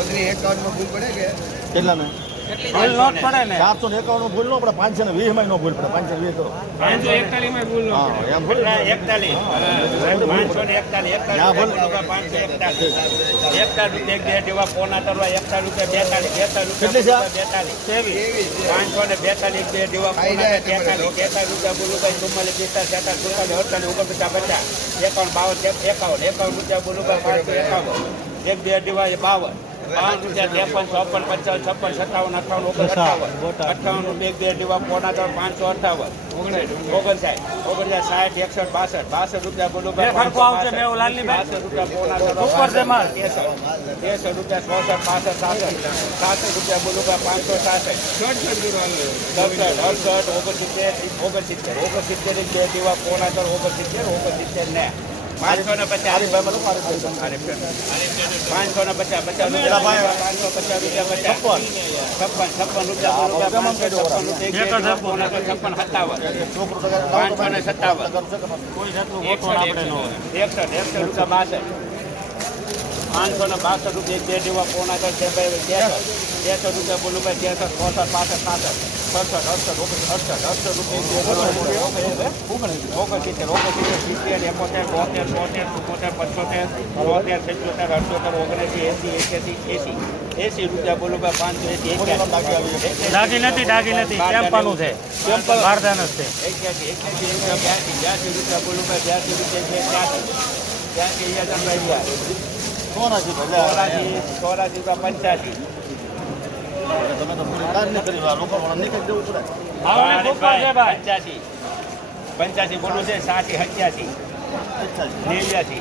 ચૌધરી એકાઉન્ટમાં ભૂલ પડે કે? કેટલાને? ભૂલ નોટ પડે ને. સાતસો ને એકાવન ભૂલ ન પડે પાંચસો ને વીસમાં નો ભૂલ પડે. પાંચસો વીસ કરો પાંચસો એકતાલીસમાં ભૂલ હા એમ ભૂલ એકતાલીસ. પાંચસો ને એકતાલીસ. ના. એકતાલીસ એક બે જેવા પોના તરવા એકતાલીસ રૂપિયા બેતાલીસ બેતાલીસ કેટલી છે? રૂપિયા બેતાલીસ. ત્રેવીસ. પાંચસો ને બેતાલીસ બે જેવા તેતાલીસ તેતાલીસ રૂપિયા બોલું ભાઈ ચુમ્માલીસ પિસ્તાલીસ તેતાલીસ સુડતાલીસ અડતાલીસ ઓગણપચાસ પચાસ એકાવન બાવન એકાવન એકાવન રૂપિયા બોલું ભાઈ પાંચસો એકાવન. એક બે જેવા એ બાવન. બાવન રૂપિયા ત્રેપન ચોપન પચાસ છપ્પન સત્તાવન અઠાવન ઓગણસત્તાવન અઠાવન રૂપિયા એક બે જેવા પોના ત્રણ પાંચસો અઠાવન ઓગણસાઠ. ઓગણસાઠ સાઠ એકસઠ બાસઠ. બાસઠ રૂપિયા બે લાલનીભાઈ. બાસઠ. રૂપિયા માલ. ત્રેસઠ રૂપિયા ચોસઠ પાસઠ સાસઠ. સાસઠ રૂપિયા બોલું ભાઈ પાંચસો સાસઠ. સડસઠ અડસઠ ઓગણસિત્તેર ઓગણસિત્તેર. ઓગણસિત્તેર બે દીવા પોણા ત્રણ ઓગણસિત્તેર ઓગણસિત્તેર ને. પાંચસો ને પચાસ પાંચસો ને પચાસ પચાસ રૂપિયા પાંચસો પચાસ રૂપિયા પચાસ છપ્પન છપ્પન રૂપિયા છપ્પન સત્તાવન પાંચસો ને સત્તાવન એકસઠ એકસઠ રૂપિયા બાસઠ પાંચસો ને બાસઠ રૂપિયા બે જેવા પોણા કર છે ભાઈ ત્રેસઠ રૂપિયા બોલું ભાઈ ત્રેસઠ ચોસઠ પાસઠ પાસઠ સડસઠ અડસઠ ઓગણ અડસઠ અડસઠ રૂપિયા ઓગણસિત્તેર સિત્તેર એકોતેર બોતેર તોતેર ચુમ્મોતેર પંચોતેર તોતેર સિત્યોતેર અડસોતેર ઓગણએંસી એંસી એક્યાસી એસી. એસી રૂપિયા બોલું ભાઈ પાંચસો એસી ડાગી નથી દાગી નથી ચેમ્પાનું છે. બારદાન જ છે. એક્યાસી એક્યાસી રૂપિયા બોલું ભાઈ બ્યાસી રૂપિયા છે ત્યાંસી ત્યાંસી ચોરાસી ચોરાસી રૂપિયા પંચ્યાસી. તમે તો નહીં કરી લોકો નીકળી પડે. પંચ્યાસી. પંચ્યાસી બોલું છે સાઠી નેવ્યાસી.